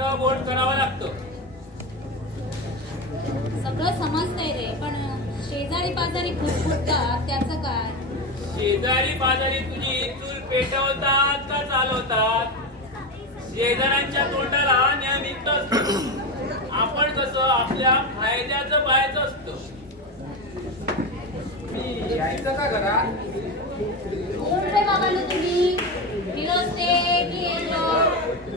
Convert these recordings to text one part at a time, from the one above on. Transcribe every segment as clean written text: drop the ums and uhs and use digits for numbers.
सगळं बोल करावं लागतं. सगळं समजतंय रे, पण शेजारी पाजारी फुटफुटतात त्याचं काय? शेजारी पाजारी तुझी चूल पेटवतात का चालवतात? शेजाऱ्यांच्या तोंडाला नियमित असतं. आपण कसं आपल्या फायद्याचं पाहायचं असतं. मी यायचं का घरात? कोण रे बाबांनो तुम्ही? फिरस्ते की येलो?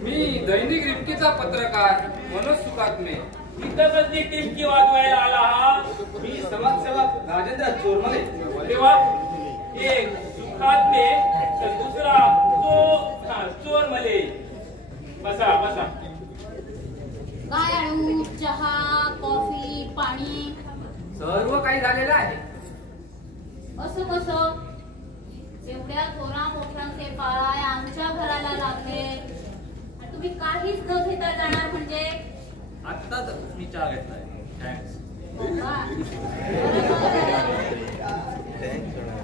मी दैनिक रिमकीचा पत्रकार मनोज सुकात्मे. इथं कसली टिमकी वाजवायला आला हा? मी समाजसेवक राजेंद्र चोरमले. तेव्हा एक सुखात्मे तर दुसरा चोर मले. बसा बसा. काय आणू? चहा, कॉफी, पाणी? सर्व काही झालेलं आहे. असं कसं? एवढ्या थोरा मोठ्यांचे पाय आमच्या घराला लागले, तुम्ही काहीच न घेता जाणार म्हणजे? आत्ताच मी चहा घेतलाय. थँक्स.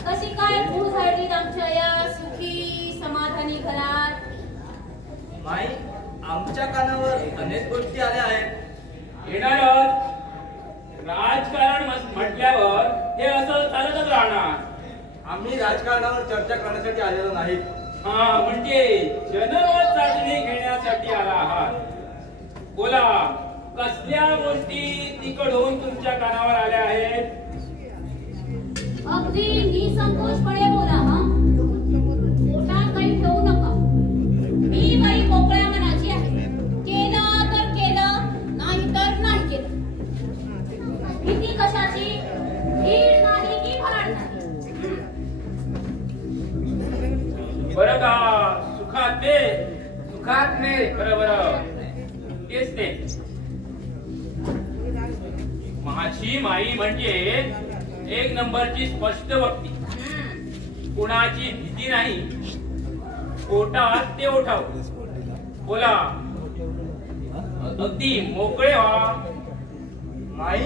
कशी काय भू झाली आमच्या या सुखी समाधानी घरात? माई, आमच्या कानावर अनेक गोष्टी आल्या आहेत. येणारच. राजकारण म्हटल्यावर हे असं चालतच राहणार. आम्ही राजकारणावर चर्चा करण्यासाठी आलेलो नाही. हा, म्हणजे जनमत चाचणी घेण्यासाठी आला आहात. बोला, कसल्या गोष्टी तिकडून तुमच्या कानावर आल्या आहेत? अगदी निसंकोचपणे बोला. हा, पोटात काही ठेवू नका. मी बाई मोकळ्या मनाची आहे. केलं तर केलं, नाही तर नाही केलं. भीती कशाची? भीड नाही की भाड नाही. बरं का सुखात्मे? सुखात्मे. बरं तेच ते. माझी माई म्हणजे एक नंबरची स्पष्ट वक्ती. कुणाची भीती नाही. पोटात ते उठाव. बोला, अगदी मोकळे व्हा. माई,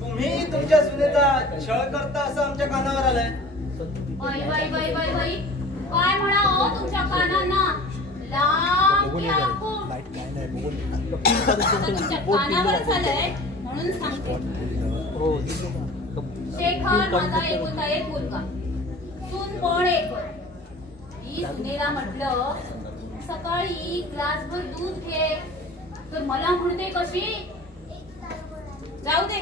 तुम्ही तुमच्या सुनेचा छळ करता असं आमच्या कानावर आलंय. बाई बाई बाई बाई बाई, काय म्हणा हो तुमच्या कानांना? लांब की आखून? आता तुमच्या कानावर झालंय म्हणून सांगते. शेखर माझा एकुलता एक मुलगा, सून पण एक. मी सुनेला म्हटलं सकाळी ग्लासभर दूध घे, तर मला म्हणते कशी? जाऊ दे,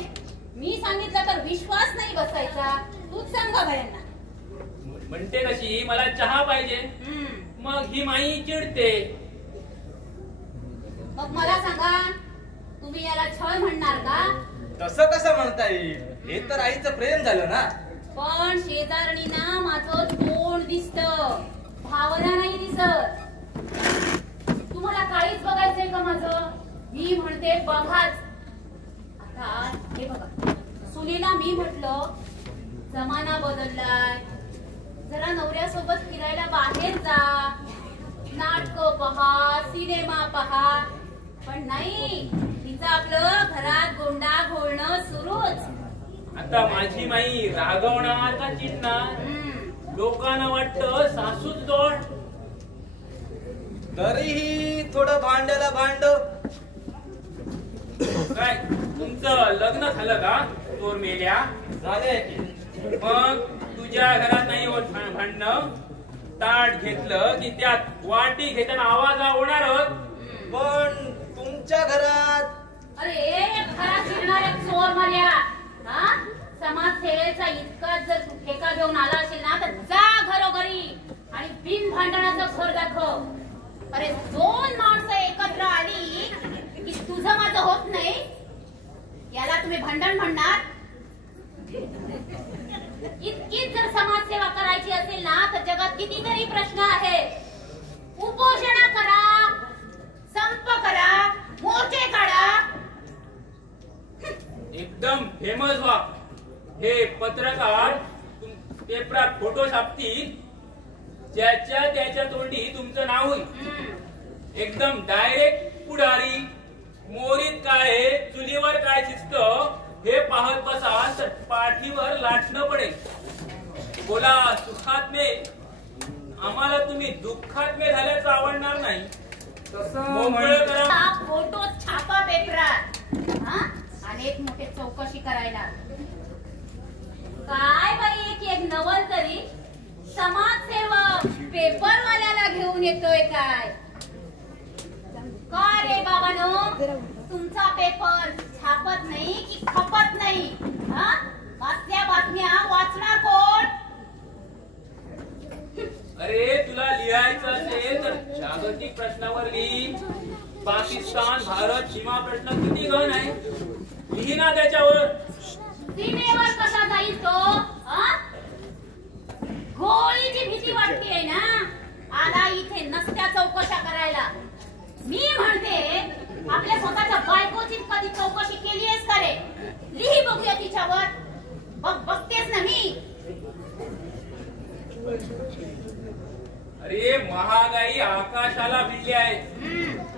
मी सांगितलं तर विश्वास नाही बसायचा. तूच सांगा बायांना. म्हणते कशी मला चहा पाहिजे. मग ही माई चिडते. मग मला सांगा, तुम्ही याला छळ म्हणणार का? तसं कसं म्हणता येईल? हे तर आईचं प्रेम झालं ना. पण शेजारणींना माझं तोंड दिसतं, भावना नाही दिसत. तुम्हाला काहीच बघायचंय का माझं? मी म्हणते बघाच. आता हे बघा, सुनेला मी म्हटलं जमाना बदललाय, जरा नवऱ्यासोबत फिरायला बाहेर जा, नाटक पहा, सिनेमा पहा. पण नाही, तिचं आपलं घरात गोंडा घोळणं सुरूच. आता माझी माई रागवणार का चिडणार? लोकांना वाटतं सासूच दोड. तरीही थोडं भांड्याला भांड. काय तुमचं लग्न झालं का चोर मेल्या? झाले. मग तुझ्या घरात नाही होत भांडणं? ताट घेतलं की त्यात वाटी घेताना आवाज होणारच. पण तुमच्या घरात? अरे घरात शिरणाऱ्या चोर माल्या, हा, समाजसेवेचा इतका जर ठेका घेऊन आला असेल ना, तर जा घरोघरी आणि बिन भांडणाचं घर दाखव. अरे दोन माणसं एकत्र आली की तुझं माझं होत नाही, याला तुम्ही भांडण म्हणणार? इतकीच जर समाजसेवा करायची असेल ना, तर जगात कितीतरी प्रश्न आहेत. उपोषण करा, संप करा, मोर्चे काढा. एकदम फेमस व्हा. हे पत्रकार पेपरात फोटो छापतील, ज्याच्या त्याच्या तोंडी तुमचं नाव होईल. एकदम डायरेक्ट पुढारी. मोरीत काय आहे, चुलीवर काय शिजतं हे पाहत बसाल तर पाठीवर लाटणं पडेल. बोला सुखात्मे, आम्हाला तुम्ही दुःखात्मे झाल्याचं आवडणार नाही. तसं मोकळं करा. हा फोटो छापा पेपरात, हा? आणि एक मोठे चौकशी करायला. काय बाई एक नवल तरी समाजसेवक पेपरवाल्याला घेऊन येतोय काय? काय रे बाबानो, तुमचा पेपर छापत नाही की खपत नाही? हा? वाचल्या बातम्या वाचणार कोण? अरे तुला लिहायचं असेल तर जागतिक प्रश्नावर लिही. पाकिस्तान भारत सीमा प्रश्न किती गहन आहे, लिही ना त्याच्यावर. सीमेवर कसा जाईल तो? हा? गोळीची भीती वाटतेय ना, आला इथे नसत्या चौकशा करायला. मी म्हणते आपल्या स्वतःच्या बायकोची कधी चौकशी केली आहेस का रे? लिही बघूया तिच्यावर. बघतेस ना मी. अरे महागाई आकाशाला भिडली आहे.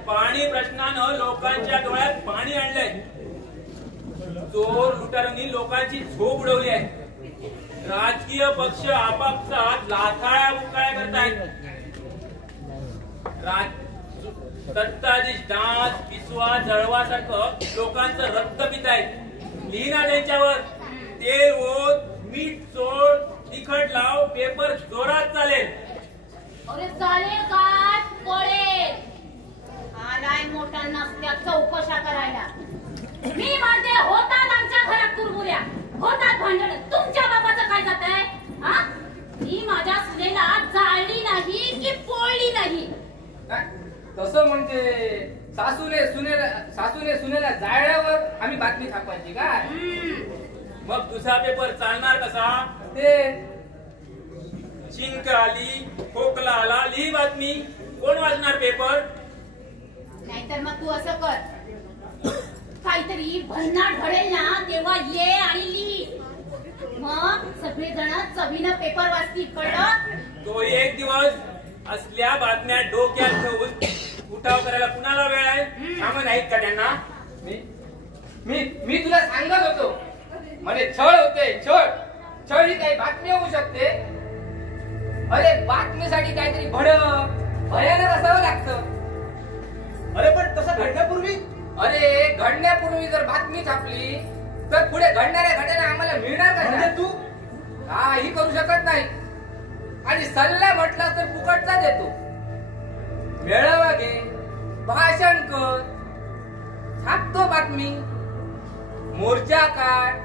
पाणी प्रश्नानं लोकांच्या डोळ्यात पाणी आणलंय. चोर लुटारूंनी लोकांची झोप उडवली आहे. राजकीय पक्ष आपापसात लाथाळ्या बुकाळ्या करतायत. सत्ताधीश डास पिसवा जळवासारखं लोकांचं रक्त पितायत. लिहिना त्यांच्यावर. तेल ओत, मीठ चोळ, तिखट लाव, पेपर जोरात चालेल. अरे चालेल काय पळेल. आलाय मोठा नसत्या चौकशा करायला. मी म्हणते होतात आमच्या घरात कुरबुऱ्या, होतात भांडण. तुमच्या बाबाचं काय जात आहे? हा? मी माझ्या सुनेला जाळली नाही की पोळली नाही. तसं म्हणजे सासूने सुनेला जाळल्यावर आम्ही बातमी छापायची काय? मग तुझा पेपर चालणार कसा? ते शिंक आली, खोकला आला, लिही बातमी. कोण वाचणार पेपर? नाहीतर मग तू असं कर, काहीतरी भन्नाट घडेल ना तेव्हा ये आणि लिही. मग सगळेजण चवीनं पेपर वाचतील. कळलं? तो एक दिवस असल्या बातम्या डोक्यात ठेवून उठाव करायला कुणाला वेळ आहे? कामं नाहीत का त्यांना? मी तुला सांगत होतो म्हणजे छळ होते. छळ ही काही बातमी होऊ शकते. अरे बातमीसाठी काहीतरी भयानक असावं लागतं. अरे पण तसं घडण्यापूर्वी घडण्यापूर्वी जर बातमी छापली तर पुढे घडणाऱ्या घटना आम्हाला मिळणार म्हणजे कशा? तू काही करू शकत नाही. आणि सल्ला म्हटला तर फुकटचा देतो. मेळावा घे, भाषण कर, छापतो बातमी, मोर्चा काढ,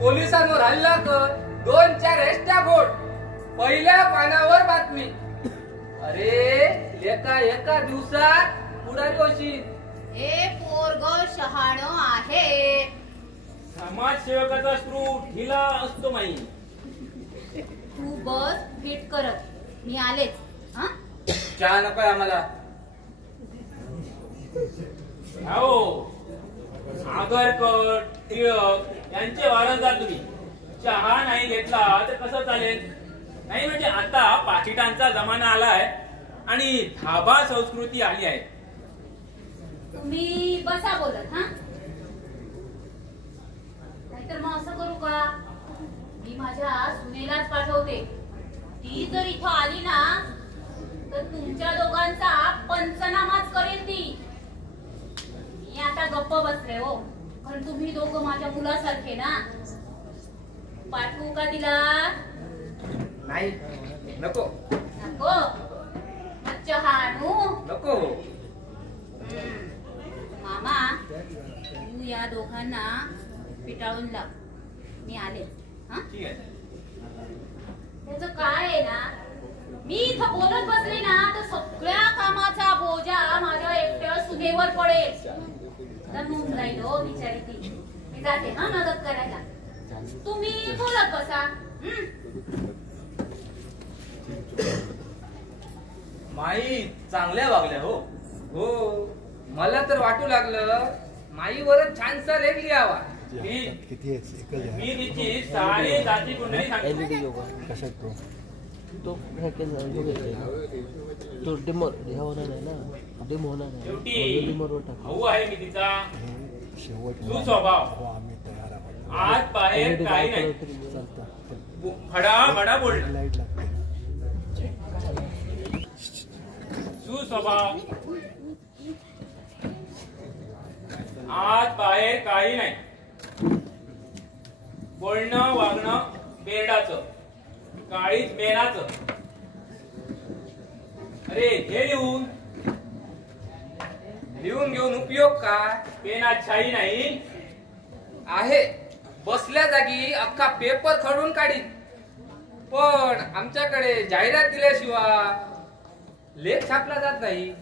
पोलिसांवर हल्ला कर, 2-4 रेस्टा फोड, पहिल्या पानावर बातमी. अरे एका दिवसात पुढारी होशील. हे पोरग शहाणं आहे. समाजसेवकाचा स्क्रू ढिला असतो माई. तू बस फिट करत, मी आलेच. हा? चहा नकोय आम्हाला. हो, आगरकर टिळक यांचे वारसदार तुम्ही. चहा नाही घेतला तर कसं चालेल? नाही म्हणजे आता पाकिटांचा जमाना आलाय आणि धाबा संस्कृती आली आहे. तुम्ही बसा बोलत. हा? नाहीतर मग असं करू का, मी माझ्या सुनेलाच पाठवते. ती जर इथं आली ना तर तुमच्या दोघांचा पंचनामाच करेल ती. मी आता गप्प बसले हो, कारण तुम्ही दोघं माझ्या मुलासारखे ना. पाठवू का तिला? नाही, नको नको. मग चहा आणू? नको. मामा, तू या दोघांना पिटाळून लाव. मी आले. हा? ठीक आहे. त्याचं काय आहे ना, मी इथं बोलत बसले ना तर सगळ्या कामाचा बोजा माझ्या एकट्या सुनेवर पडेल. दमून जाईल हो बिचारी ती. मी जाते हा मदत करायला. तुम्ही बोलत बसा. माई चांगल्या वागल्या हो. हो, मला तर वाटू लागलं माईवरच छानसा लेख लिहावा. मी तिची सारी जाती कुंडली सांगितली. तो डेमो होणार आहे ना, डेमो होणार आहे. शेवटी भाऊ आहे मी तिचा. सुस्वभाव, आत बाहेर काही नाही. फडाफडा बोलणं, सुस्वभाव, आत बाहेर काही नाही. बोलणं वागणं बेरडाचं, काळीच मेनाचं. अरे हे लिहून घेऊन उपयोग काय? पेनात शाई नाही आहे. बसल्या जागी अख्खा पेपर खडून काढीत. पण आमच्याकडे जाहिरात दिल्याशिवाय लेख छापला जात नाही.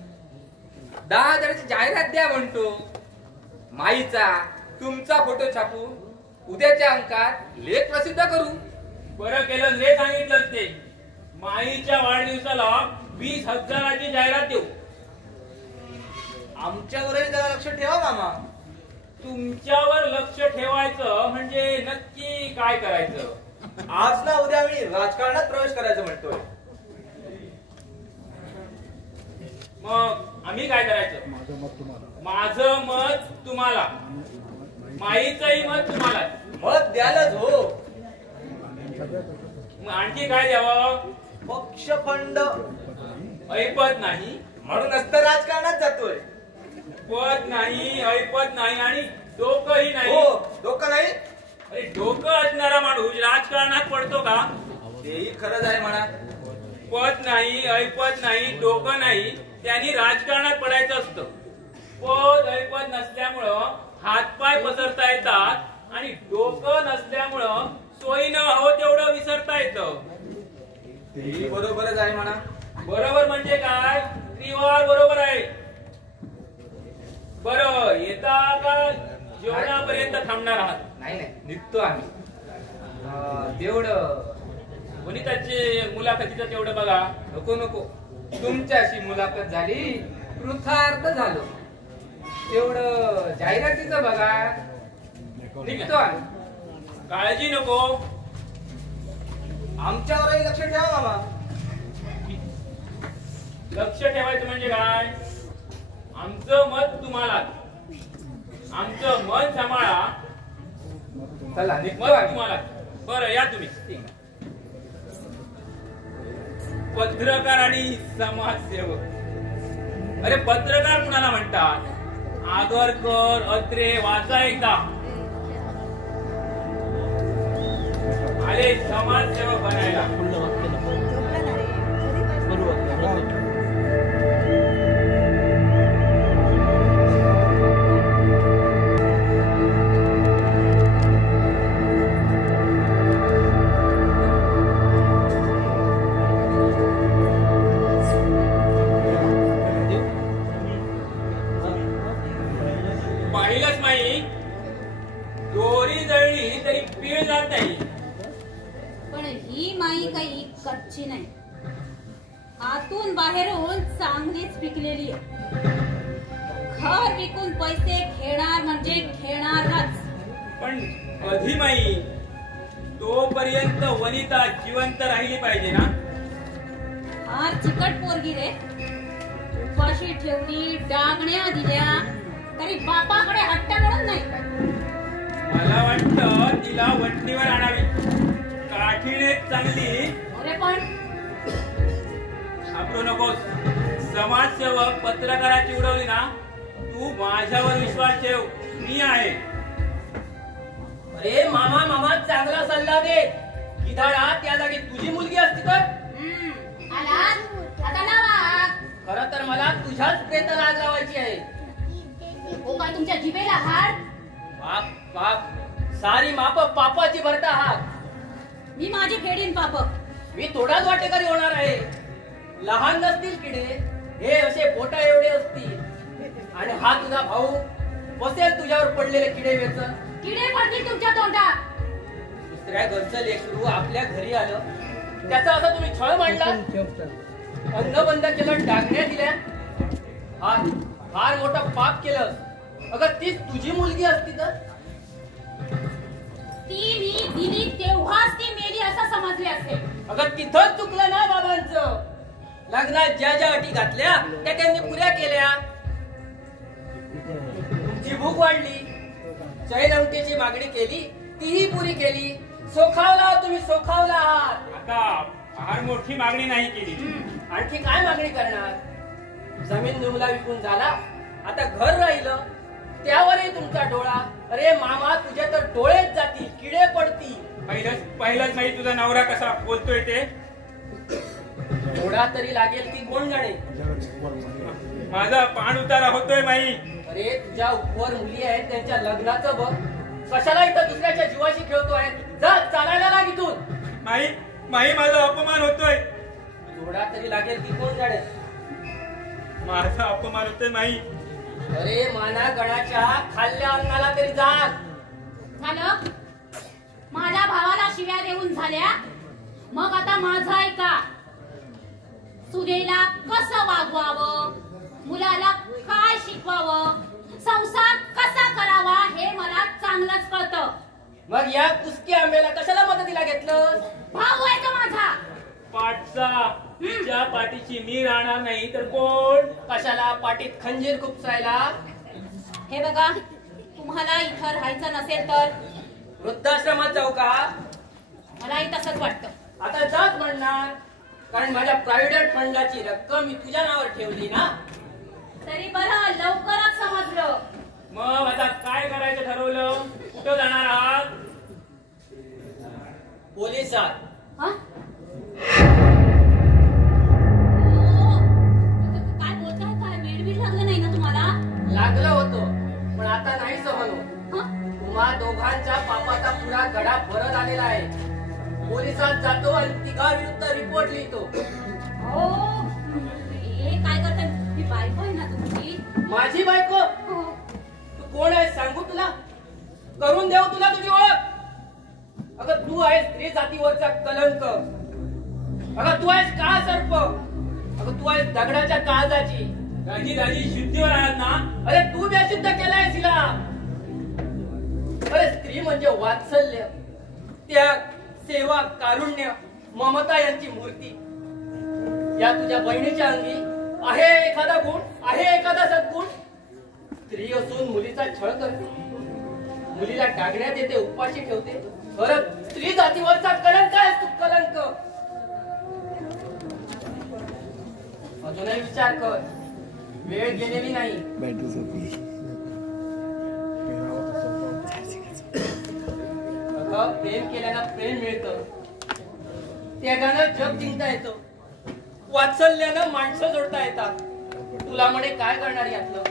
10,000ची जाहिरात द्या म्हणतो. माईचा तुमचा फोटो छापून उद्याच्या अंकात लेख प्रसिद्ध करू. बरं केलं रे, सांगितलं ते. माईच्या वाढदिवसाला 20,000ची जाहिरात देऊ. आमच्यावरही जरा लक्ष ठेवा मामा. तुमच्यावर लक्ष ठेवायचं म्हणजे नक्की काय करायचं? आज ना उद्या मी राजकारणात प्रवेश करायचं म्हणतोय. मग आम्ही काय करायचं? माझं मत तुम्हाला. माझं मत तुम्हाला, माईचंही मत तुम्हाला. मत द्यालच हो. मग आणखी काय द्यावं? पक्ष फंड. ऐपत नाही म्हणूनच तर राजकारणात जातोय. पद नाही, ऐपत नाही आणि डोकंही नाही. हो, डोकं नाही. अरे डोकं असणारा माणूस राजकारणात पडतो का? तेही खरंच आहे म्हणा. पद नाही, ऐपत नाही, डोकं नाही, त्यांनी राजकारणात पडायचं असतं. पद ऐपत नसल्यामुळं हातपाय पसरता येतात आणि डोकं नसल्यामुळं सोयीनं हवं तेवढं विसरता येतं. तेही बरोबरच आहे म्हणा. बरोबर म्हणजे काय? त्रिवार बरोबर आहे. बरं, येता का जेवणापर्यंत थांबणार आहात? नाही निघतो आम्ही. तेवढं वनिताची मुलाखतीचं तेवढं बघा. नको. तुमच्याशी मुलाखत झाली, कृतार्थ झालो. तेवढं जाहिरातीचं बघा. निघतो आम्ही. काळजी नको. आमच्यावरही लक्ष ठेवा मामा. लक्ष ठेवायचं म्हणजे काय? आमचं मत तुम्हाला, आमचं मन सांभाळा. चला मत निघतो आम्ही. तुम्हाला. बरं या तुम्ही. पत्रकार आणि समाजसेवक. अरे पत्रकार कुणाला म्हणतात? आगरकर, अत्रे वाचा एकदा. अरे समाजसेवक बनायला. पूर्ण वाक्य नको. पूर्ण वाक्य. पाहिलंच नाही, दोरी जळली तरी पीळ जात नाही. पण ही माई काही कच्ची नाही. आतून बाहेरून चांगलीच विकलेली आहे. घर विकून पैसे घेणार म्हणजे घेणारच. पण कधी माई? तोपर्यंत वनिता जिवंत राहिली पाहिजे ना. फार चिकट पोरगी रे. उपाशी ठेवली, डागण्या दिल्या तरी बापाकडे हट्ट म्हणून नाही. मला वाटतं तिला वटणीवर आणावी. काठीने चांगली. अरे पण घाबरू नकोस. समाजसेवक पत्रकाराची उडवली ना, तू माझ्यावर विश्वास ठेव. मी आहे. अरे मामा चांगला सल्ला दे. गिधाडा त्या जागी तुझी मुलगी असती तर? आलात आता लावा. खरं तर मला तुझ्याच प्रेत लाज लावायची आहे. हो काय तुमच्या जिभेला हाड? बाप सारी माप पापाची भरता आहात. मी माझी फेडीन पाप. मी थोडाच वाटेकरी होणार आहे. लहान नसतील किडे, हे असे बोटा एवढे असतील. आणि हा तुझा भाऊ बसेल तुझ्यावर पडलेले किडे वेचन. किडे पडतील तुमच्या तोंडात. दुसऱ्या घरचं लेकरू आपल्या घरी आलं, त्याचा असा तुम्ही छळ मांडला. अन्न बंद केलं, डागण्या दिल्या. हा फार मोठं पाप केलं. अगं तीच तुझी मुलगी असती तर? ती मी दिली तेव्हाच ती मेली असं समजले असेल. अगं तिथंच चुकलं ना बाबांचं. लग्नात ज्या ज्या अटी घातल्या त्या त्यांनी पुऱ्या केल्या. तुमची भूक वाढली, चैन अंगठीची मागणी केली, तीही पुरी केली. सोखावला तुम्ही, सोखावला आहात. आता फार मोठी मागणी नाही केली. आणखी काय मागणी करणार? जमीन जुमला विकून झाला, आता घर राहिलं. त्यावरही तुमचा डोळा. अरे मामा, तुझे तर डोळेच जातील, किडे पडतील. पहिलाच नाही तुझा नवरा कसा बोलतोय ते. थोडा तरी लागेल की कोण जाणे. माझा पाण उतारा होतोय माई. अरे तुझ्या उपवर मुली आहेत, त्यांच्या लग्नाचं बघ. कशाला इथं दुसऱ्याच्या जीवाशी खेळतोय? जा, चालायला लाग इथून. माई माझा अपमान होतोय. थोडा तरी लागेल की कोण जाणे. माझा अपमान होतोय माई. अरे माना गणाच्या खाल्ल्या अन्नाला तरी जाग. झालं? माझ्या भावाला शिव्या देऊन झाल्या, मग आता माझं ऐका. सुनेला कसं वागवावं, मुलाला काय शिकवावं, संसार कसा करावा हे मला चांगलंच कळतं. मग या कुस्की आंब्याला कशाला मदतीला घेतलं? भाऊ आहे तो माझा. पाठचा तिच्या पाठीची मी राहणार नाही तर कोण? कशाला पाठीत खंजीर खुपसायला? हे बघा, तुम्हाला इथं राहायचं नसेल तर वृद्धाश्रमात जाऊ का? मलाही तसंच वाटतं. आता जाच म्हणणार, कारण माझ्या प्रायव्हेट फंडाची रक्कम मी तुझ्या नावावर ठेवली ना. तरी बरं, लवकरच समजलं. मग आता काय करायचं ठरवलं? कुठं जाणार आहात? पोलिसात. हं? काय बोलताय? काय वेडबीड लागलं नाही ना तुम्हाला? लागलं होतं, पण आता नाही सहन होत. हं? तुम्हा दोघांच्या पापाचा पुरा गडा भरत आलेला आहे. पोलिसात जातो आणि तिघाविरुद्ध रिपोर्ट लिहितो. हो, हे काय करताय? मी बायको आहे ना तुमची. माझी बायको? हो. तू कोण आहेस सांगू तुला? करून देऊ तुला तुझी ओळख? अगं तू आहेस स्त्री जातीवरचा कलंक. अगं तू आहेस काळ सर्प. अगं तू आहेस दगडाच्या काळजाची. दाजी शुद्धीवर आहात ना? अरे तू बेशुद्ध केलाय तिला. अरे स्त्री म्हणजे वात्सल्य, त्याग, सेवा, कारुण्य, ममता यांची मूर्ती. या तुझ्या बहिणीच्या अंगी आहे एखादा गुण, आहे एखादा सद्गुण. स्त्री असून मुलीचा छळ करते, मुलीला डागण्यात येते, उपाशी ठेवते. बरं, स्त्री जातीवरचा कलंक आहेस तू, कलंक. अजूनही विचार कर, वेळ गेलेली नाही. प्रेम केल्यानं प्रेम मिळतं, त्यागानं जग जिंकता येतं, वात्सल्यानं माणसं जोडता येतात. तुला म्हणे काय करणार यातलं?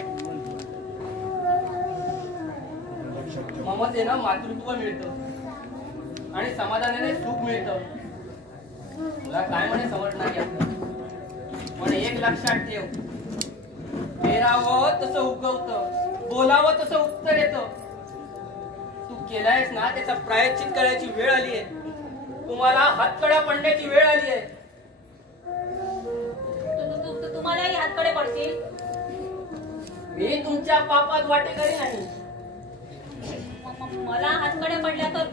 ममतेनं मातृत्व मिळतं आणि समाधानाने सुख मिळतं. तुला काय म्हणे समजणार यातलं? पण एक लक्षात ठेव, पेरावं तसं उगवतं, बोलावं तसं उत्तर येतं. तू केलायस ना, त्याचा प्रायश्चित करायची वेळ आली आहे. तुम्हाला हातकड्या पडण्याची वेळ आली आहे. तुम्हालाही हातकडे पडतील. मी तुमच्या पापात वाटेकरी नाही. मला हातकडे पडल्या तर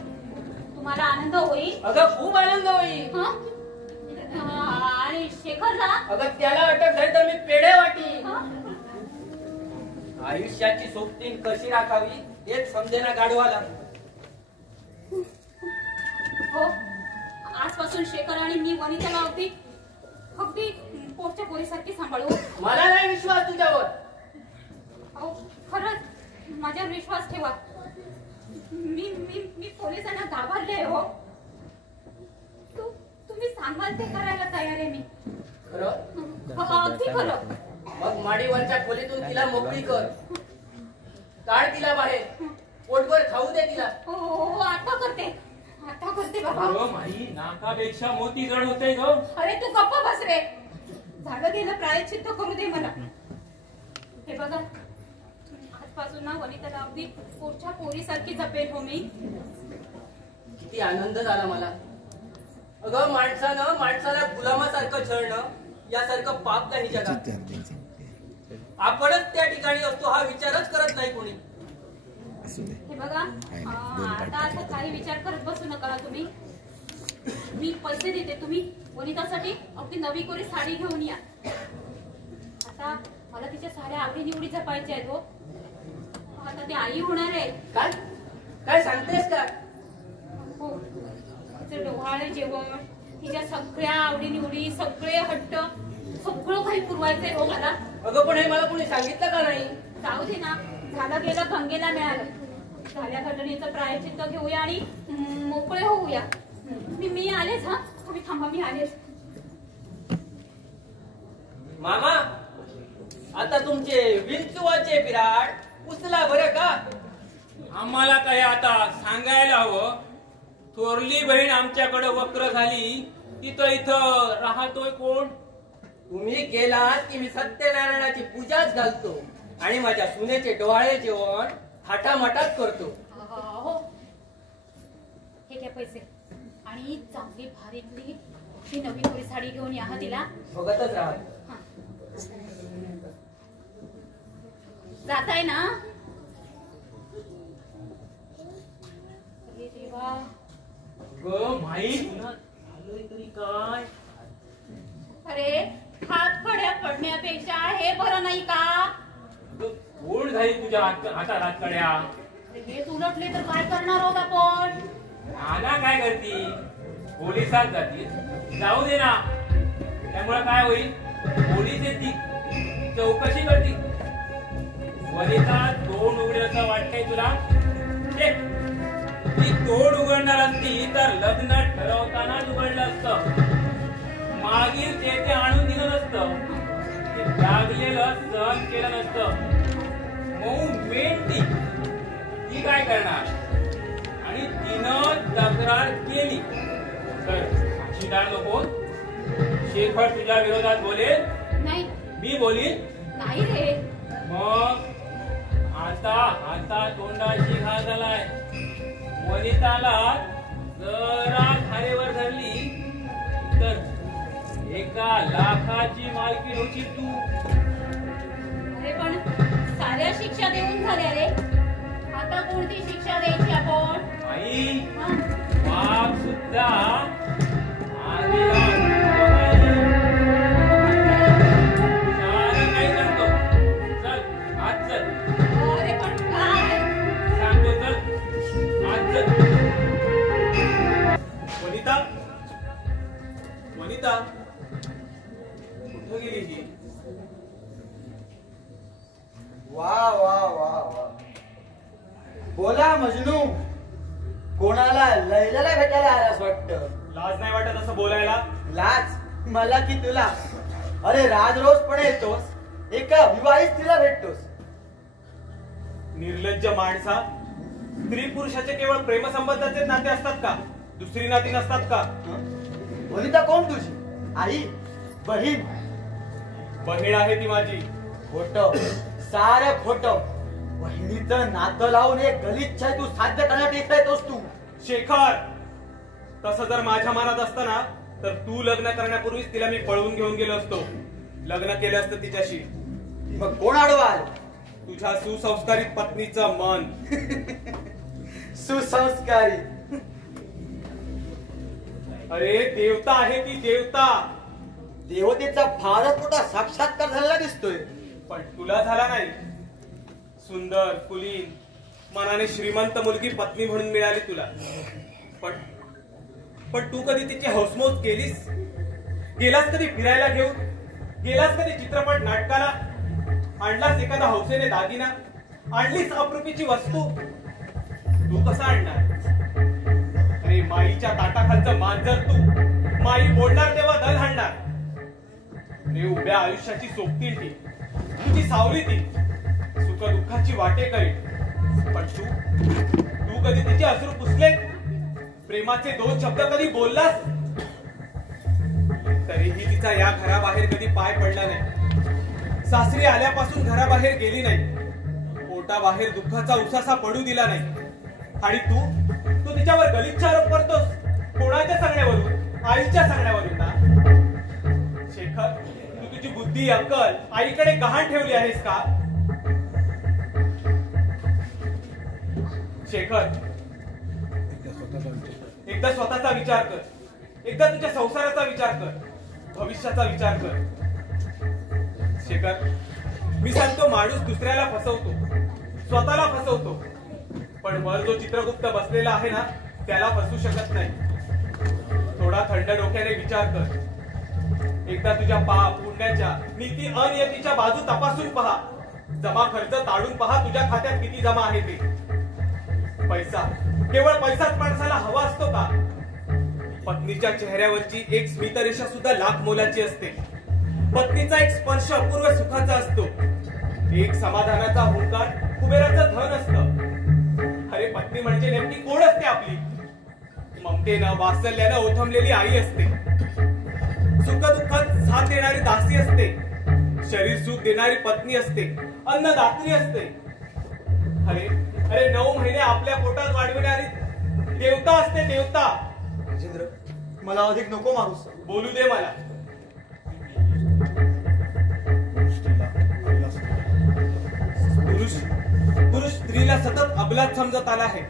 तुम्हाला आनंद होईल. अगं खूप आनंद होईल. हं? आणि शेखरला? अगं त्याला अटक झाली तर मी पेढे वाटी. हं? आयुष्याची सोबतीन कशी राखावी हेच समजेना गाढवाला. हो, आजपासून शेखर आणि मी वनिताला अगदी अगदी पोटच्या पोरीसारखी सांभाळू. मला नाही विश्वास तुझ्यावर. अहो, खरंच माझ्यावर विश्वास ठेवा. मी मी मी पोलिसांना घाबरले हो. तुम्ही सांगाल ते करायला तयार आहे मी. खरं? अगदी खरं. मग माडीवरच्या खोलीतून तिला मोकळी कर, काढ तिला बाहेर, पोटभर खाऊ दे तिला. हो हो हो, आता करते बाबा. अगं माई, नाकापेक्षा मोती जड होते ग. अरे तू गप्प बस रे. झालं गेलं, प्रायश्चित्त करू दे मला. हे बघा, आजपासून ना वनिताला अगदी पोटच्या पोरीसारखी जपेल हो मी. किती आनंद झाला मला. अगं माणसानं माणसाला गुलामासारखं छळणं यासारखं पाप नाही जगात. आपणच त्या ठिकाणी असतो हा विचारच करत नाही कोणी. हे बघा, आता काही विचार करत बसू नका तुम्ही. मी पैसे देते, तुम्ही वनितासाठी अगदी नवी कोरी साडी घेऊन या. आता मला तिच्या साड्या आवडी निवडी जपायच्या आहेत हो. आता ती आई होणार आहे. काय काय सांगतेस का? हो, तिचं डोहाळे जेवण, तिच्या सगळ्या आवडी निवडी, सगळे हट्ट, सगळं काही पुरवायचंय हो मला. अगं पण हे मला कोणी सांगितलं का नाही? जाऊ दे ना, झालं गेलं गंगेला मिळालं. झाल्या घटनेचं प्रायश्चित्त घेऊया आणि मोकळे होऊया. मी आलेच. हा तुम्ही थांबा, मी आलेच. मामा, आता तुमचे विंचुवाचे बिराड उचला बरं का. आम्हाला काय आता सांगायला हवं. थोरली बहीण आमच्याकडे वक्र झाली, तिथं इथं राहतोय कोण? तुम्ही गेलात की मी सत्यनारायणाची पूजाच घालतो आणि माझ्या सुनेचे डोहाळे जेवण थाटामाटात करतो. हो, हे घ्या पैसे आणि चांगली भारीतली ही नवी कोरी साडी घेऊन या हा तिला. बघतच राहा. जाताय ना? अरे देवा, ग माई तुला झालंय तरी काय? अरे हात खड्या पडण्यापेक्षा हे बरं नाही का? कोण झाली तुझ्या हातात हातकड्या? हे उलटले तर काय करणार आहोत आपण? नाना काय करती? पोलिसात जातील, जाऊ दे ना. त्यामुळे काय होईल? पोलीस येतील, चौकशी करतील. वनिता तोंड उघड्याचं वाटतंय तुला? ती तोंड उघडणार असती तर लग्न ठरवतानाच उघडलं असतं. मागील ते आणून दिलं नसतं. ते लागलेलं सहन केलं नसतं. मऊ मेंढी ती काय करणार? आणि तिनं तक्रार केली तर साक्षीदार नको? शेखर तुझ्या विरोधात बोलेल? नाही. मी बोलीन? नाही रे. मग आता तोंडाशी घा झालाय. वनिताला जरा खारेवर धरली तर 1 लाखाची मालकी होती तू. अरे पण साऱ्या शिक्षा देऊन झाल्या रे. आता कोणती शिक्षा द्यायची आपण? आई हा? बाप सुद्धा काही सांगतो. चल आज चल. अरे पण काय? सांगतो चल आज चल. वनिता कुठं गेली ही? वा वा वा वा. बोला मजनू, कोणाला लैलाला भेटायला आलास वाटतं? लाज नाही वाटत असं बोलायला? लाज मला की तुला? अरे राजरोज पण येतोस, एका विवाहित स्त्रीला भेटतोस. निर्लज्ज माणसा, स्त्री पुरुषाचे केवळ प्रेमसंबंधाचे नाते असतात का? दुसरी नाती नसतात का? वनिता कोण तुझी? आई? बहीण? बहीण आहे ती माझी. खोट, सारं खोट. बहिणीचं नातं लावून एक गलिच्छ तू साध्य करण्यात येतोस तू. शेखर, तसं जर माझ्या मनात असतं ना तर तू लग्न करण्यापूर्वीच तिला मी पळवून घेऊन गेलो असतो. लग्न केलं असतं तिच्याशी. मग कोण अडवाल? तुझ्या सुसंस्कारित पत्नीचं मन. सुसंस्कारी? अरे देवता आहे ती, देवता. देवतेचा फारच मोठा साक्षात्कार झालेला दिसतोय. पण तुला झाला नाही. सुंदर, कुलीन, मनाने श्रीमंत मुलगी पत्नी म्हणून मिळाली तुला. पण तू कधी तिची हौसमौज केलीस? गेलास कधी फिरायला घेऊन? गेलास कधी चित्रपट नाटकाला? आणलास एखादा हौसेने दागिना? आणलीस अप्रूपीची वस्तू? तू कसा आणणार? अरे माईच्या ताटाखालचं मांजर तू. माई बोलणार तेव्हा दल हाणणार. रे उभ्या आयुष्याची सोबतील ती, तुझी सावली ती, सुख दुःखाची वाटे करील. पण तू कधी तिचे अश्रू पुसले? प्रेमाचे 2 शब्द कधी बोललास? तरीही तिचा या घराबाहेर कधी पाय पडला नाही. सासरी आल्यापासून घराबाहेर गेली नाही. पोटाबाहेर दुःखाचा उसासा पडू दिला नाही. आणि तू तिच्यावर गलिच्छ आरोप करतोस. कोणाच्या सांगण्यावरून? आईच्या सांगण्यावरून ना? शेखर, तू तुझी बुद्धी अक्कल आईकडे गहाण ठेवली आहेस का? शेखर, एकदा स्वतःचा विचार कर. एकदा तुझ्या संसाराचा विचार कर. भविष्याचा विचार कर. शेखर, मी सांगतो माणूस दुसऱ्याला फसवतो, स्वतःला फसवतो, पण वर जो चित्रगुप्त बसलेला आहे ना त्याला फसवू शकत नाही. थोडा थंड डोक्याने विचार कर. एकदा तुझ्या पाप पुण्याच्या नीती अनियतीच्या बाजू तपासून पहा. जमा खर्च ताडून पहा तुझ्या खात्यात किती जमा आहे ते. पैसा, केवळ पैसाच माणसाला हवा असतो का? पत्नीच्या चेहऱ्यावरची एक स्मितरेषा सुद्धा लाख मोलाची असते. पत्नीचा एक स्पर्श अपूर्व सुखाचा असतो. एक समाधानाचा हुंकार कुबेराचं धन असतं. अरे पत्नी म्हणजे नेमकी कोण असते आपली? ममतेनं वात्सल्यानं ओथंबलेली आई असते. सुखदुःखात साथ देणारी दासी असते. शरीर सुख देणारी पत्नी असते. अन्नदात्री असते. अरे अरे 9 महिने आपल्या पोटात वाढविणारी देवता असते, देवता. राजेंद्र, मला अधिक नको मारूस. बोलू दे मला. पुरुष स्त्रीला सतत अबलाच समजत आला आहे.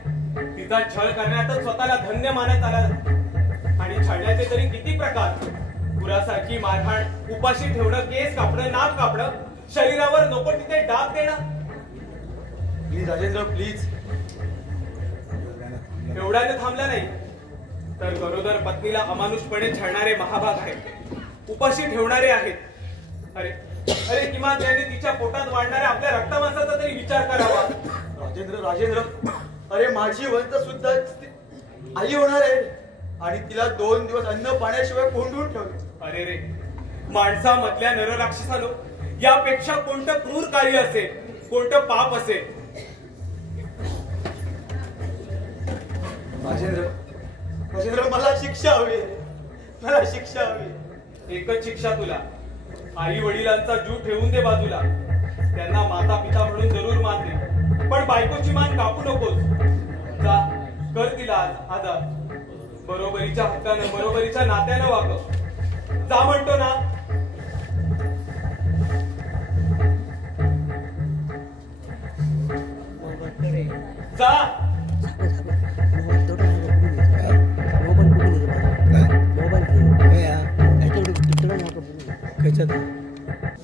तिचा छळ करण्यातच स्वतःला धन्य मानत आला. आणि छळण्याचे तरी किती प्रकार. पुरासारखी मारहाण, उपाशी ठेवणं, केस कापणं, नाक कापणं, शरीरावर नको तिथे डाग देणं. Please Rajendra, please. एवढ्याने थांबला नाही तर गरोदर पत्नीला अमानुषपणे छळणारे महाभाग आहेत. उपाशी ठेवणारे आहेत. अरे अरे किमान त्यांनी तिच्या पोटात वाढणाऱ्या आपल्या रक्तमांसाचा तरी विचार करावा. राजेंद्र, अरे माझी वंत सुद्धा आई होणार आहे आणि तिला 2 दिवस अन्न पाण्याशिवाय कोंडून ठेवले. अरे रे, माणसामधल्या नरराक्षसानो यापेक्षा कोणतं क्रूर कार्य असेल, कोणतं पाप असेल. राजेंद्र, मला शिक्षा हवी. मला शिक्षा हवी. एकच शिक्षा तुला. आई वडिलांचा जीव ठेवून दे बाजूला. त्यांना माता पिता म्हणून जरूर मान दे, पण बायकोची मान कापू नकोस. जा, कर तिला आदर. बरोबरीच्या हक्कानं, बरोबरीच्या नात्यानं वाग. जा म्हणतो ना. जा.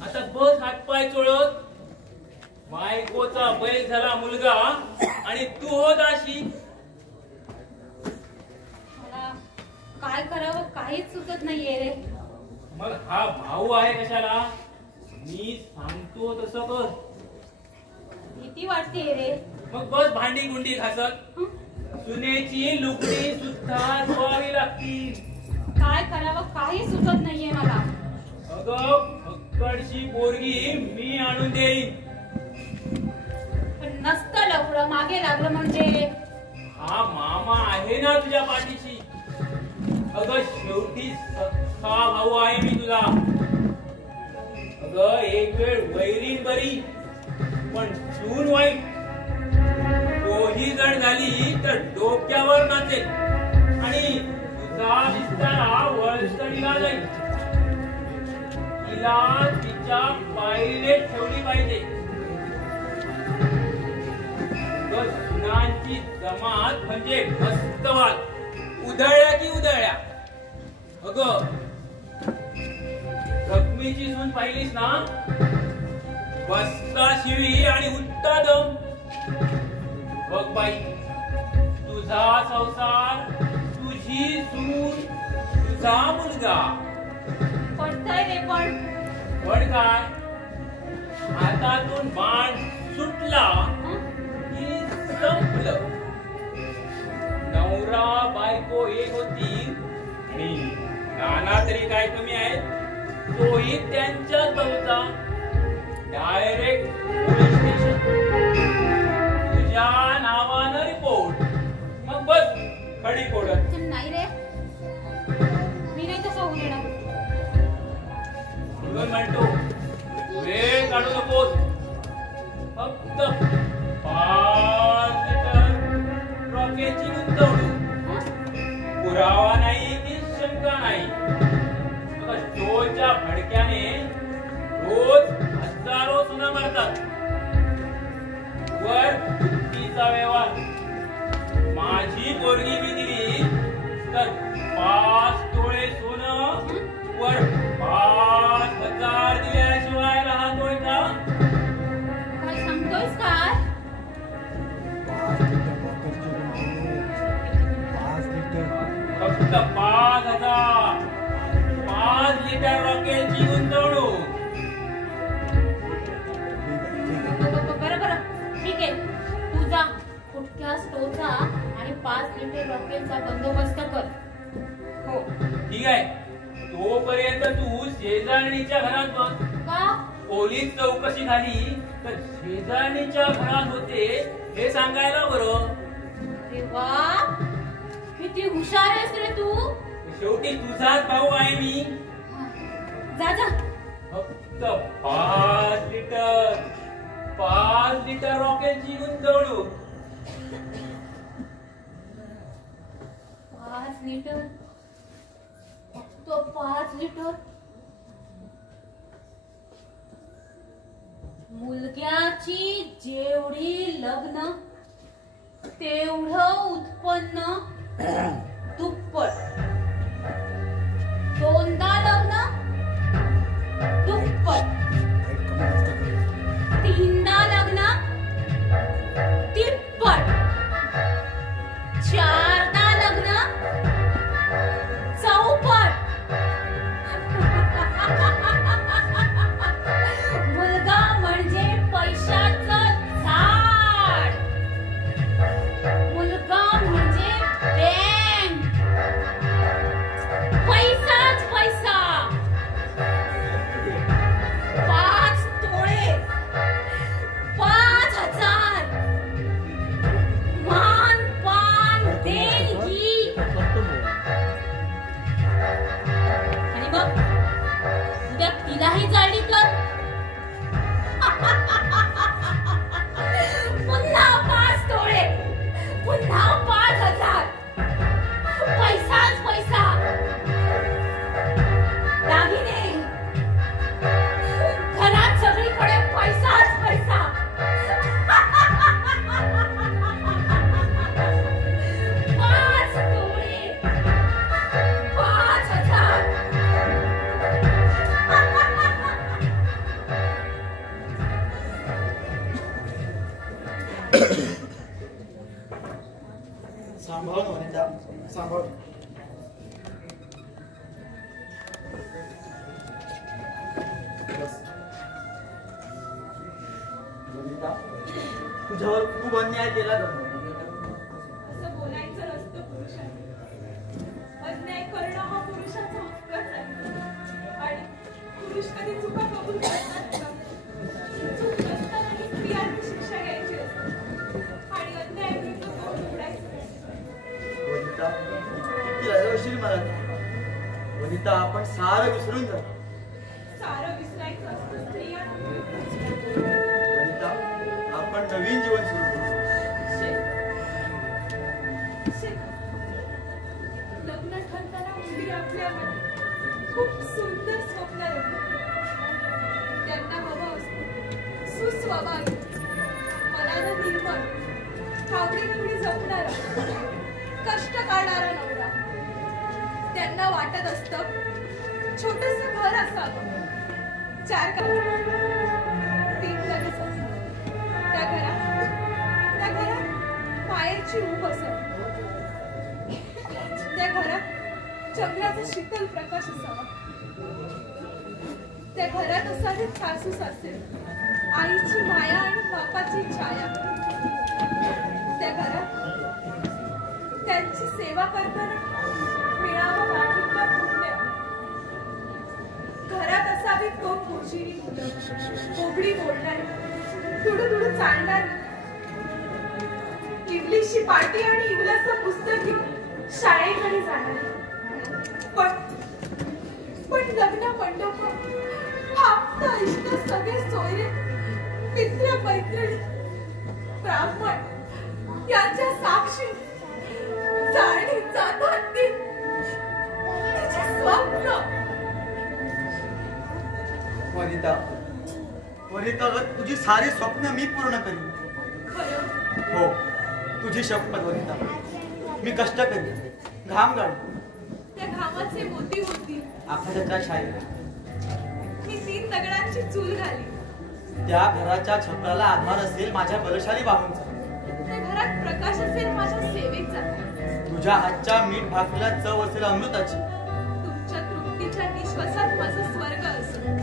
आता बस हातपाय चोळत. बायकोचा बैल झाला मुलगा आणि तू होत अशी. मला काय करावं काहीच सुचत नाहीये रे. मग हा भाऊ आहे कशाला? मी सांगतो तसं कर. भीती वाटते रे. मग बस भांडी गुंडी घासत. सुनेची लुगडी सुद्धा धुवावी लागतील. काय करावं काही सुचत नाहीये मला. अगं फक्कडशी पोरगी मी आणून देईन. पण नसतं लवकर मागे लागलं म्हणजे. हा मामा आहे ना तुझ्या पाठीशी. अगं शेवटी सख्खा भाऊ आहे मी तुला. अगं एक वेळ वैरीण बरी पण सून वाईट. दोही जण झाली तर डोक्यावर नाचेल आणि तुझा विस्तारा वळसणीला जाईल. तिला तिच्या पायरीने ठेवली पाहिजे. सुनांची जमात म्हणजे मस्त वाद. उधळल्या की उधळल्या. अगं रखमीची सून पाहिलीस ना? बसता शिवी आणि उठता दम. बघ बाई, तुझा संसार, तुझी सून, तुझा मुलगा. पडतंय रे पण काय, हातातून बाण सुटला की संपलं. नवरा बायको एक होती आणि नाना तरी काय कमी आहे. तोही त्यांच्याच होता. Direct police station. तुझ्या नावानं रिपोर्ट. मग बस खडी फोडत. नाही रे, मी नाही तसं होऊ देणार. म्हणून म्हणतो वेळ काढू नकोस. फक्त 5 लिटर रॉकेटची गुंतवणूक. पुरावा नाही की शंका नाही. शोच्या फडक्याने रोज हजारो सुना मारतात. वर बुद्धीचा व्यवहार. माझी पोरगी मी दिली तर 5 तोळे सोनं वर 5,000 दिल्याशिवाय राहतोय का? काय सांगतोयस काय? फक्त 5,000. 5 लिटर रॉकेलची गुंतवणूक. पोलिसांचा बंदोबस्त कर. हो. ठीक आहे. तोपर्यंत तू शेजारणीच्या घरात बस. का? पोलीस चौकशी झाली तर शेजारणीच्या घरात होते हे सांगायला बरं. अरे वा, किती हुशार आहेस रे तू. शेवटी तुझाच भाऊ आहे मी. जा जा. फक्त 5 लिटर रॉकेलची गुंतवणूक. 5 लिटर, फक्त 5 लिटर. मुलग्याची जेवढी लग्न तेवढं उत्पन्न दुप्पट. 2दा लग्न दुप्पट. 3दा लग्न तिप्पट. 4दा लग्न चौपट. मुलगा म्हणजे पैशाचं झाड. मुलगा म्हणजे बँक. पैसाच पैसा. 5 तोळे, 5,000. मान पान देणगी. आणि मग उद्या तिलाही जाळली तर पुन्हा 5 तोळे, पुन्हा 5,000. पैसाच पैसा. दागिने. घरात सगळीकडे पैसाच पैसा. 5 तोळे, 5,000. सांभाळून वनिता, सांभाळ. बस. वनिता, तुझ्यावर खूप अन्याय केला ग. असं बोलायचं नसतं पुरुषांनी. अन्याय करणं हा पुरुषाचा हक्कच आहे. आणि पुरुष कधी चुका कबूल करतात का? चूक नसतानाही स्त्रियांनी शिक्षा घ्यायची असते. आणि अन्याय विरुद्ध बोलून उडायचं. वनिता, किती रजवशील मला. वनिता, आपण सारं विसरून जा. सारं विसरायचं असतं स्त्रियांना. वनिता, आपण नवीन जीवन सुरू करू. लग्न ठरताना मुली आपल्या खूप सुंदर स्वप्न रंगवतात. त्यांना हवं असतं सुस्वभावी, मनानं निर्मळ, आवडीनिवडी जपणारा, कष्ट काढणारा नवरा. त्यांना वाटत असतं छोटंसं घर असावं, 4 कामं, 3 गणस असावं. त्या घरात मायेची ऊब असावी. त्या घरात चंद्राचा शीतल प्रकाश असावा. त्या घरात असावे सासू सासरे, आईची माया आणि बापाची छाया. त्या घरात त्यांची सेवा करताना मिळावं पाठिंबा पुण्य. घरात असावी 2 पोशिणी मुलं, कोबडी बोलणारी, तुडू चालणारी, इंग्लिशची पाटी आणि इंग्लसचं पुस्तक घेऊन शाळेकडे जाणारी. पण लग्न मंडप, आप्त इष्ट सगळे सोयरे, मित्र मैत्रिणी, ब्राह्मण यांच्या साक्षी जाणी जातात तिची स्वप्न. वनिता, तुझी सारी स्वप्न मी पूर्ण करीन. खरं? हो, तुझी शपथ वनिता. मी कष्ट करीन, घाम गाळीन. त्या घामाचे मोती होतील. आखाड्याच्या शाळेत मी 3 दगडांची चूल घाली. त्या घराच्या छपराला आधार असेल माझ्या बलशाली बाहूंचा. त्या घरात प्रकाश असेल माझ्या सेवेचा. तुझ्या हातच्या मीठ भाकरीला चव असेल अमृताची. तुमच्या तृप्तीच्या निश्वासात माझा स्वर्ग असेल.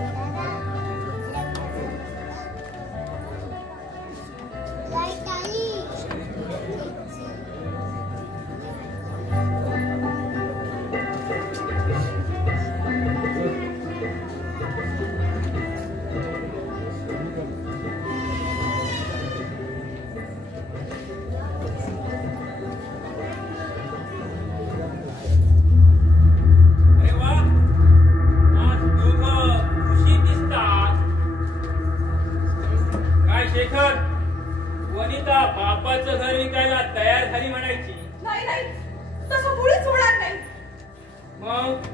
शेखर, वनिता बापाचं घर विकायला तयार झाली म्हणायची. नाही नाही, तसं मुळीच होणार नाही. मग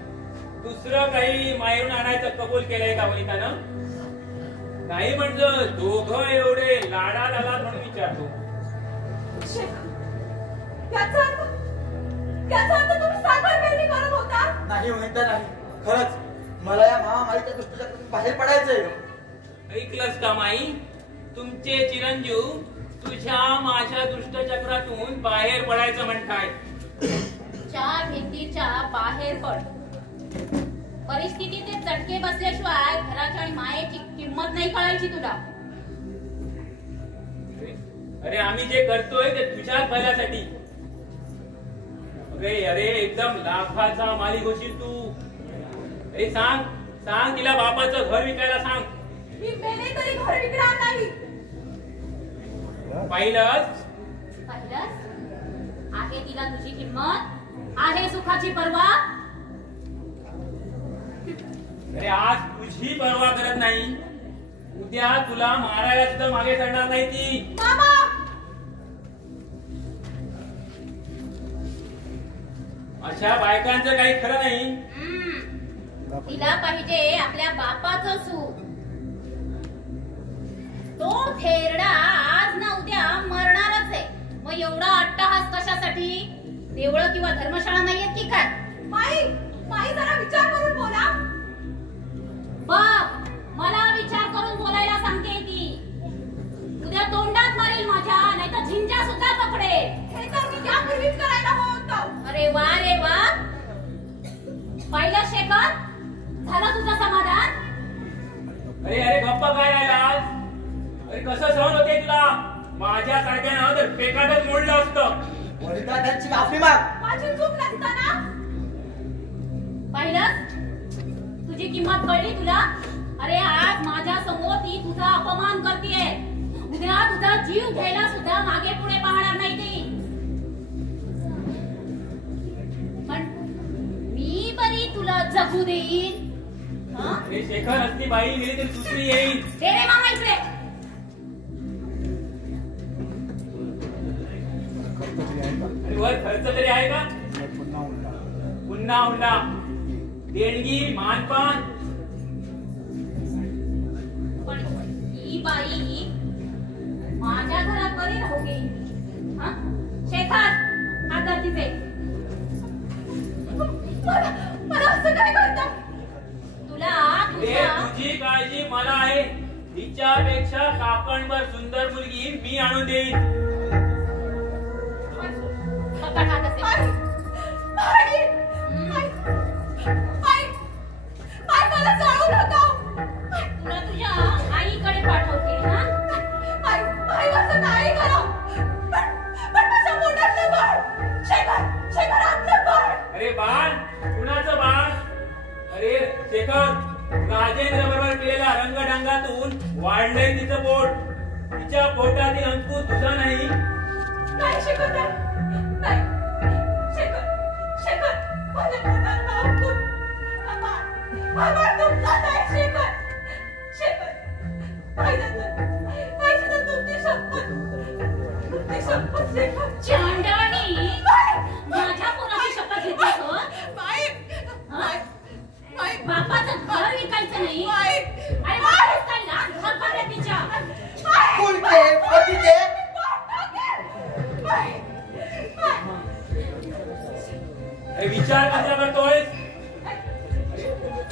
दुसरं काही मायरून आणायचं कबूल केलंय का वनितानं? नाही म्हणलं दोघं एवढे लाडात आलात म्हणून विचारतो. याचा अर्थ तुम्ही साखर पेरणी करत होता? नाही वनिता नाही, खरंच मला या महामारीच्या दुष्टचक्रातून बाहेर पडायचंय. ऐकलंस का माई? तुमचे चिरंजीव तुझ्या माझ्या दुष्टचक्रातून बाहेर पडायचं म्हणताय. चार भिंतीच्या बाहेर पड. परिस्थितीचे चटके बसल्याशिवाय घराच्या आणि मायेची किंमत नाही कळायची तुला. अरे आम्ही जे करतोय ते तुझ्याच भल्यासाठी. अरे एकदम लाखाचा मालिक होशील तू. अरे सांग तिला बापाचं घर विकायला सांग. मी मेले तरी घर विकणार नाही. पाहिलंच आहे तिला तुझी किंमत, आहे सुखाची पर्वा. अरे आज तुझी पर्वा करत नाही, उद्या तुला मारायला सुद्धा मागे सरणार नाही ती. मामा, अशा बायकांचं काही खरं नाही. तिला पाहिजे आपल्या बापाचं सुख. तो थेरडा आज ना उद्या मरणारच आहे. मग एवढा अट्टहास कशासाठी? देवळं किंवा धर्मशाळा नाहीयेत की काय? माई जरा विचार करून बोला. बाप, मला विचार करून बोलायला सांगते ती. उद्या तोंडात मारेल माझ्या, नाही तर झिंजा सुद्धा पकडे. हे तर मी त्यापूर्वीच करायला हवं होतं. अरे वा रे वा. पाहिलं शेखर, झालं तुझं समाधान? अरे गप्पा काय राहिला? अरे कसं सहन होते तुला? माझ्या सारख्यानं तर पेकाटच मोडलं असतं. वनिता त्यांची माफी माग. माझी चूक नसताना. पाहिलं, तुझी किंमत कळली तुला? अरे आज माझ्या समोर ती तुझा अपमान करतेय. उद्या तुझा जीव घ्यायला सुद्धा मागे पुढे पाहणार नाही ती. पण मी बरी तुला जगू देईन. हे शेखर असती बाई गेली तरी दुसरी येईल. दे रे मामा इकडे. वर खर्च तरी आहे का? पुन्हा उलटा देणगी मानपान. पण ही बाई माझ्या घरात बरी राहू दे. शेखर, हातात तिचे. मला असं काय करता? तुला तुझी काळजी मला आहे. हिच्यापेक्षा कापणभर सुंदर मुलगी मी आणून देईन. मला जाळू नका. तुला तुझ्या आईकडे पाठवते. असं नाही करा. पण माझ्या पोटातलं बाळ. शेखर आपलं बाळ. अरे बाळ? कुणाचं बाळ? अरे शेखर, राजेंद्र बरोबर केलेल्या रंगढंगातून वाढलंय तिचं पोट. तिच्या पोटातील अंकुर तुझा नाही. नाही शेखर, नाही. शेखर माझ्या पोटातलं अंकुर तुमचा नाही. शेखर पाहिजे तर तुमची शपथ शेखर. चांडाणी, माझ्या पोराची शपथ घेतलीस हो? बापाचं घर विकायचं नाही. अरे बापाच काय लाज घर पाडल्या तिच्या. विचार कसा करतोयस?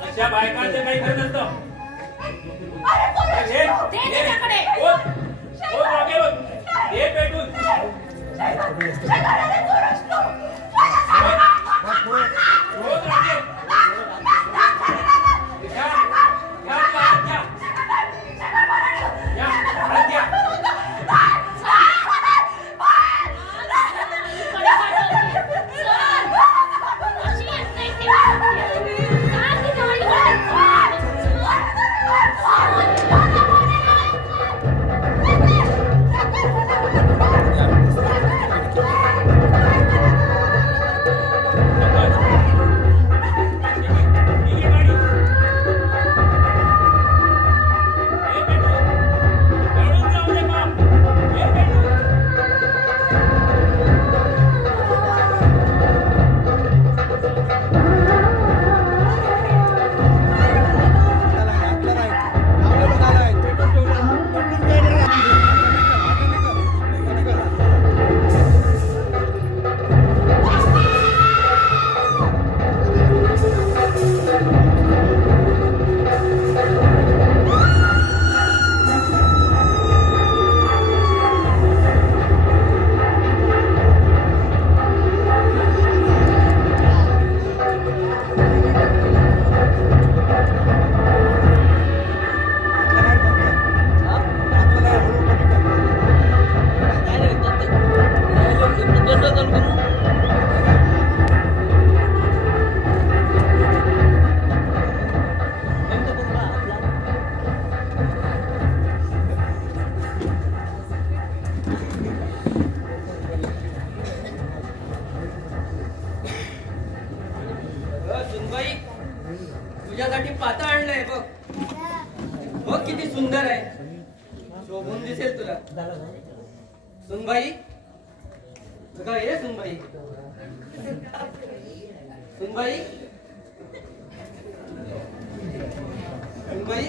अशा बायकांचं काही खरं नसतं. पेटून सुनबाई अगं ये सुनबाई सुनबाई सुनबाई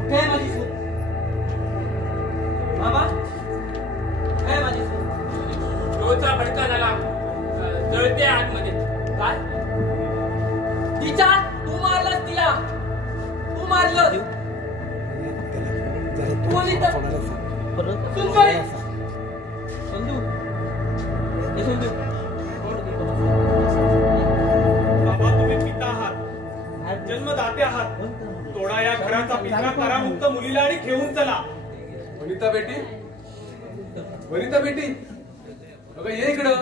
कुठे आहे माझी सून बाबा कुठे आहे माझी सून डोचा भडका झाला जळते आतमध्ये काय तिच्या तू मारलास तिला तू मारलं बोली तर सुनबाई संधू हे संधू बाबा तुम्ही पिता आहात जन्मदाते आहात तोडा या घराचा पिता करा मुक्त मुलीला आणि घेऊन चला. वनिता बेटी वनिता बेटी अगं ये इकडं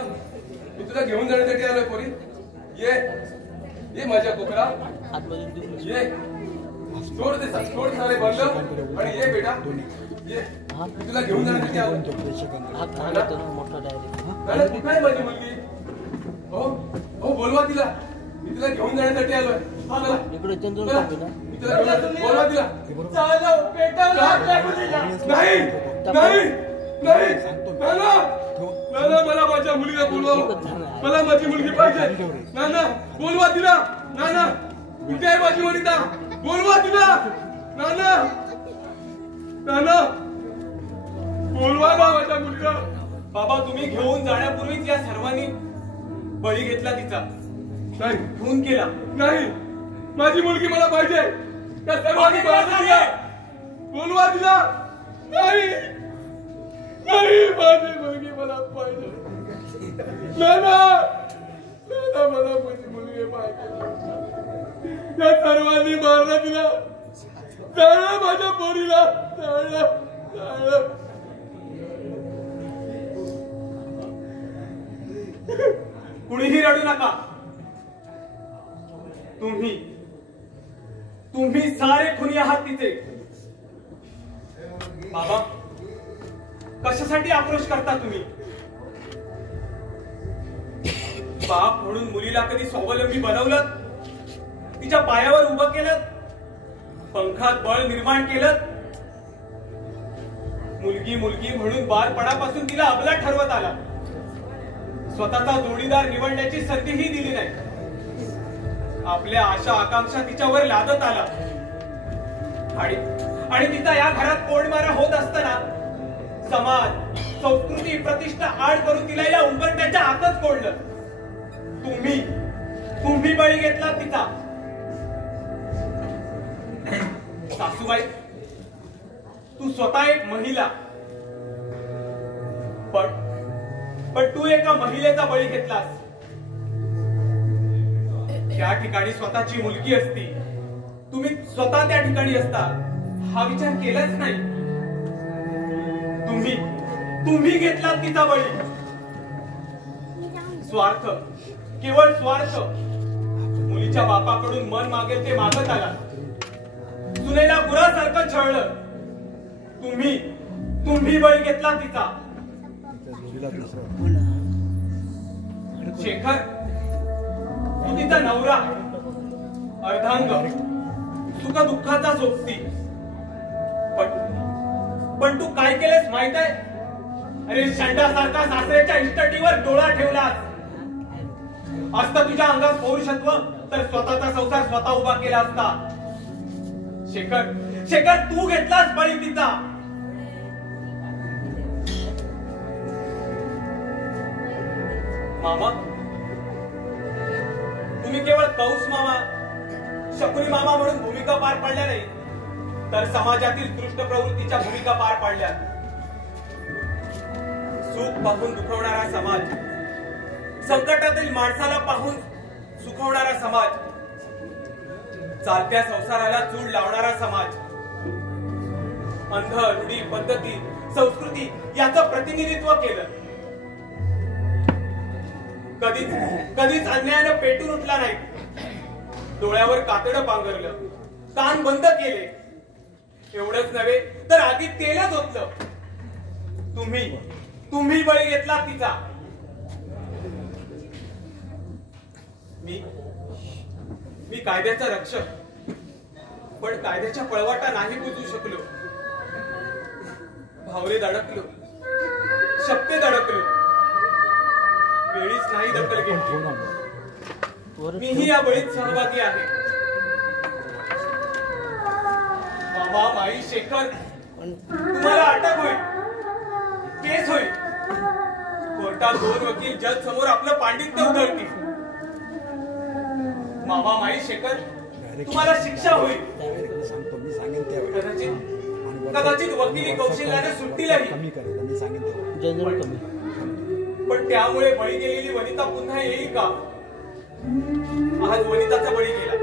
मी तुला घेऊन जाण्यासाठी आलोय पोरी ये ये माझ्या कोकरा ये सोड ते सोड सारे बंद आणि ये बेटा ये मी तुला घेऊन जाण्यासाठी आलोय. कुठे आहे माझी मुलगी हो हो बोलवा तिला मी तुला घेऊन जाण्यासाठी आलोय. चला मी तुला घेऊन बोलवा तिला. नाही नाही नाही नाना नाना मला माझ्या मुलीला बोलवा मला माझी मुलगी पाहिजे. नाना बोलवा तिला. नाना कुठे आहे माझी वनिता बोलवा तिला. नाना नाना बोलवा ना माझ्या मुलीला. बाबा तुम्ही घेऊन जाण्यापूर्वीच या सर्वांनी बळी घेतला तिचा नाही खून केला. नाही माझी मुलगी मला पाहिजे. त्या सर्वांनी बोलवा तिला. नाही नाही माझी मुलगी मला पाहिजे. नाना नाना मला माझी मुलगी पाहिजे. त्या सर्वांनी मारलं तिला जाळलं माझ्या पोरीला जाळलं जाळलं. कुणीही रडू नका. तुम्ही सारे खुनी आहात तिचे. बाबा कशासाठी आक्रोश करता तुम्ही. बाप म्हणून मुलीला कधी स्वावलंबी बनवलं तिच्या पायावर उभं केलं पंखात बळ निर्माण केलं. मुलगी मुलगी म्हणून बालपणापासून तिला अबला ठरवत आला. स्वतःचा जोडीदार निवडण्याची संधीही दिली नाही. आपल्या आशा आकांक्षा तिच्यावर लादत आला आणि तिचा या घरात कोंडमारा होत असताना समाज संस्कृती प्रतिष्ठा आड करून तिला या उंबरठ्याच्या आतच कोंडलं. तुम्ही बळी घेतला तिचा. सासूबाई तू स्वतः एक महिला पण तू एका महिलेचा बळी घेतलास. त्या ठिकाणी स्वतःची मुलगी असती तुम्ही स्वतः त्या ठिकाणी असता हा विचार केलाच नाही. तुम्ही घेतलात तिचा बळी. स्वार्थ केवळ स्वार्थ. मुलीच्या बापाकडून मन मागेल ते मागत आला. सुनेला गुरासारखं छळलं. तुम्ही बळी घेतला तिचा. शेखर तू तिचा नवरा अर्धांग सुख दुःखाचा सोबती. पण तू काय केलेस माहित आहे. अरे शंडासारखा सासऱ्याच्या इष्टटीवर डोळा ठेवलास. असता तुझ्या अंगात पौरुषत्व तर स्वतःचा संसार स्वतः उभा केला असता. शेखर तू घेतलास बळी तिचा. मामा तुम्ही केवळ कौस मामा शकुनी मामा म्हणून भूमिका पार पाडल्या नाही तर समाजातील दृष्ट प्रवृत्तीच्या भूमिका पार पाडल्या. सुख पाहून दुखवणारा समाज संकटातील माणसाला पाहून सुखवणारा समाज चालत्या संसाराला चूड लावणारा समाज अंध रूढी पद्धती संस्कृती याचं प्रतिनिधित्व केलं. कधीच अन्यायानं पेटून उठला नाही. डोळ्यावर कातडं पांघरलं कान बंद केले. एवढंच नव्हे तर आगीत तेलच ओतलं. तुम्ही बळी घेतला तिचा. मी कायद्याचा रक्षक पण कायद्याच्या पळवाटा नाही बुजू शकलो. भावरेत अडकलो, शक्तीत अडकलो. वेळीच नाही दखल घेतली. मीही या बळीत सहभागी आहे. मामा, माई, शेखर, तुम्हाला अटक होईल, केस होईल. कोर्टात 2 वकील जज समोर आपलं पांडित्य उधळतील. मामा, माई, शेखर, तुम्हाला शिक्षा होईल. कदाचित वकिली कौशल्याने सुट्टीलाही. पण त्यामुळे बळी गेलेली वनिता पुन्हा येईल का? आज वनिताचा बळी गेला,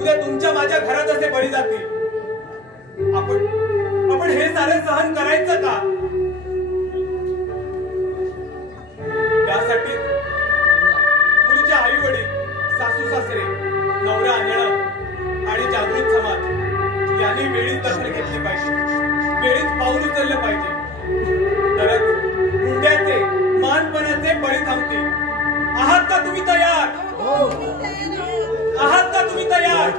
उद्या तुमच्या माझ्या घरात असे बळी जातील. आपण हे सारे सहन करायचं का? त्यासाठी मुलीचे आई वडील, सासू सासरे, नवरा आणणं आणि जागृत समाज यांनी वेळीच दखल घेतली पाहिजे, वेळीच पाऊल उचललं पाहिजे. तरच गुंड्याचे, मानपणाचे बळी थांबतील. आहात का तुम्ही तयार? आहात का तुम्ही तयार?